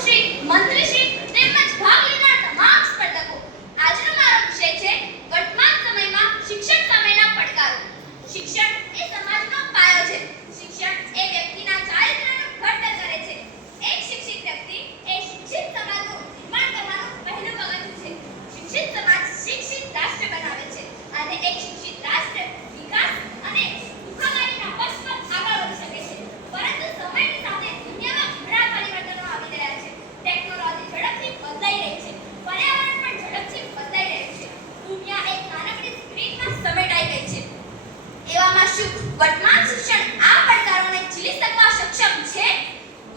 પ્રમુખશ્રી, મંત્રીશ્રી તેમજ ભાગ લેનાર તમામ સ્પર્ધકો, આજનો મારો વિષય છે વર્તમાન સમયમાં શિક્ષણ સામેના પડકારો. શિક્ષણ એ સમાજનો પાયો છે. શિક્ષણ એ વ્યક્તિના ચારિત્ર્યનું ઘડતર કરે છે. એક શિક્ષિત વ્યક્તિ એ શિક્ષિત સમાજનું નિર્માણ કરવાનું પહેલું પગથિયું છે. શિક્ષિત સમાજ શિક્ષિત રાષ્ટ્ર બનાવે છે અને એક શિક્ષિત રાષ્ટ્ર વિકાસ અને સુખાકારીના પથ પર આગળ વધી શકે છે. પરંતુ સમયની સાથે દુનિયામાં ઘણા પરિવર્તનો આવી રહ્યા છે. ટેકનોલોજી ઝડપથી બદલાઈ રહી છે. પર્યાવરણ પણ ઝડપથી બદલાઈ રહ્યું છે. દુનિયા એક નાનકડી સ્ક્રીનમાં સમેટાઈ ગઈ છે. એવામાં શું વર્તમાન શિક્ષણ આ પડકારોને ઝીલી શકવા સક્ષમ છે?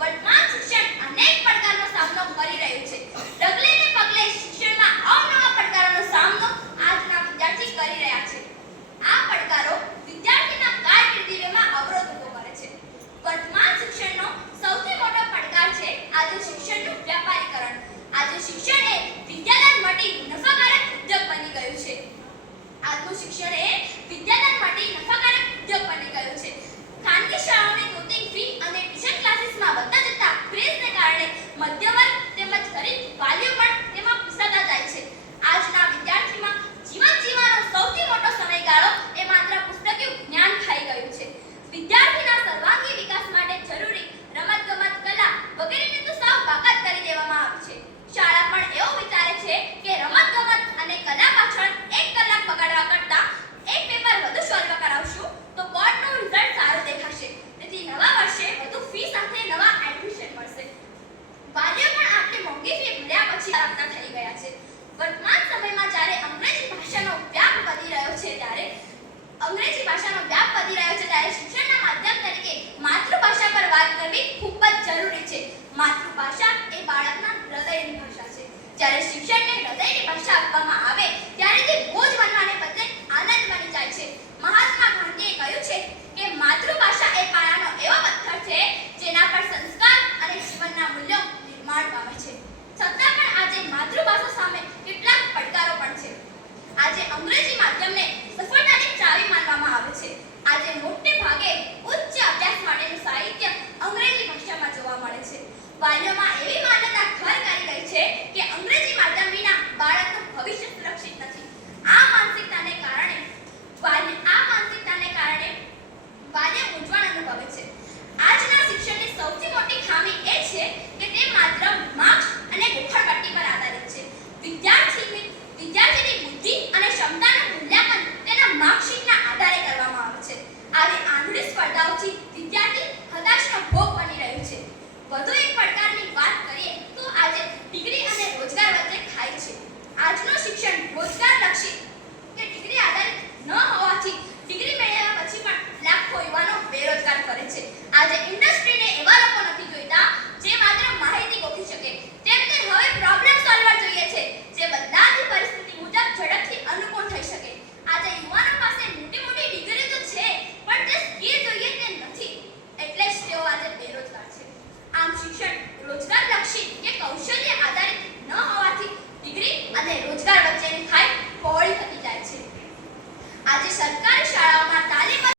વર્તમાન શિક્ષણ અનેક પડકારોનો સામનો કરી રહ્યું છે. ડગલે ને પગલે શિક્ષણમાં અવનવા પડકારોનો સામનો આજના વિદ્યાર્થી કરી રહ્યા છે. આ પડકારો વિદ્યાર્થીના કારકિર્દીમાં અવરોધ ઊભો કરે છે. વર્તમાન શિક્ષણનો સૌથી મોટો પડકાર છે આજે શિક્ષણનું વ્યાપારીકરણ. આજે શિક્ષણ એ વિદ્યાદાન મટી નફાકારક ઉદ્યોગ બની ગયું છે. આજનું શિક્ષણ એ વિદ્યાદાન મટી નફાકારક ઉદ્યોગ બની ગયું છે. ખાનગી શાળાઓની કોચિંગ ફી અને ટ્યુશન ક્લાસીસમાં વધતા જતા ફીસને કારણે મધ્યવર્ગ તેમજ ગરીબ વાલીઓ પણ તેમાં પીસાતા જાય છે. આજના વિદ્યાર્થીમાં જીવન જીવવાનો સૌથી મોટો સમયગાળો એ માત્ર પુસ્તકીય જ્ઞાન ખાઈ ગયું છે. વિદ્યાર્થીના સર્વાંગી વિકાસ માટે જરૂરી રમતગમત, કલા વગેરેને તો સાવ બાકાત કરી દેવામાં આવી છે. શાળા પણ એવું વિચારે છે કે રમતગમત અને કલા પાછળ 1 કલાક બગાડવા કરતાં એક પેપર વધુ સોલ્વ કરાવશું તો બોર્ડનું રિઝલ્ટ સારું દેખાશે. તેથી નવા વર્ષે વધુ ફી સાથે નવા એડમિશન મળશે. વાલીઓ પણ આટલી મોંઘી ફી ભર્યા પછી આપતા થઈ ગયા છે. વર્તમાન સમયમાં જ્યારે અંગ્રેજી ભાષાનો વ્યાપ વધી રહ્યો છે ત્યારે શિક્ષણના માધ્યમ તરીકે માતૃભાષા પર વાત કરવી ખૂબ જ જરૂરી છે. માતૃભાષા એ બાળકના હૃદયની ભાષા છે. જ્યારે શિક્ષણને હૃદયની ભાષા આપવામાં આવે ત્યારે તે બોજ બનવાને બદલે આનંદ બની જાય છે. મહાત્મા ગાંધીએ કહ્યું છે કે માતૃભાષા એ પાયાનો એવો પથ્થર છે જેના પર સંસ્કાર અને જીવનના મૂલ્યો નિર્માણ પામે છે. છતાં પણ આજે માતૃભાષા સામે કેટલાક પડકારો પણ છે. આજે અંગ્રેજી માધ્યમને સફળતાની ચાવી માનવામાં આવે છે. આજે મોટે ભાગે ઉચ્ચ અભ્યાસ માટેનું સાહિત્ય અંગ્રેજી ભાષામાં જોવા મળે છે. વાલીઓમાં એવી માન્યતા ઘર કરી ગઈ છે કે અંગ્રેજી માધ્યમ વિના બાળકનું ભવિષ્ય સુરક્ષિત નથી. આ માનસિકતાને કારણે વાલીઓ મૂંઝવણ અનુભવે છે. આજના શિક્ષણની સૌથી મોટી ખામી એ છે કે તે માત્ર માર્ક્સ અને ગોખણપટ્ટી પર આધારિત છે. વિદ્યાર્થીની બુદ્ધિ અને ક્ષમતાનું મૂલ્યાંકન તેના માર્કશીટના આધારે કરવામાં આવે છે. આવી આંધળી સ્પર્ધાઓથી વિદ્યાર્થી હતાશનો ભોગ બની રહ્યું છે. વધુ એક પડકારની વાત કરીએ તો આજે ડિગ્રી અને રોજગાર વચ્ચે ખાઈ છે. આજનું શિક્ષણ રોજગારલક્ષી કે ડિગ્રી આધારિત ન હોવાથી ડિગ્રી મેળવ્યા પછી પણ લાખો યુવાનો બેરોજગાર ફરે છે. આજે ઇન્ડસ્ટ્રીને એવા લોકો નથી જોઈતા જે માત્ર માહિતી ગોખી શકે. તેમને હવે પ્રોબ્લેમ સોલ્વર જોઈએ છે જે બદલાતી પરિસ્થિતિ મુજબ ઝડપથી અનુકૂળ થઈ શકે. આજે યુવાનો પાસે મોટી ડિગ્રી તો છે પણ જે સ્કિલ જોઈએ તે નથી. એટલે જ તેઓ આજે બેરોજગાર છે. આમ શિક્ષણ રોજગારલક્ષી કે કૌશલ્ય આધારિત ન હોવાથી ડિગ્રી અને રોજગાર વચ્ચેની ખાઈ પહોળી થતી જાય છે. આજે સરકારી શાળાઓમાં તાલીમ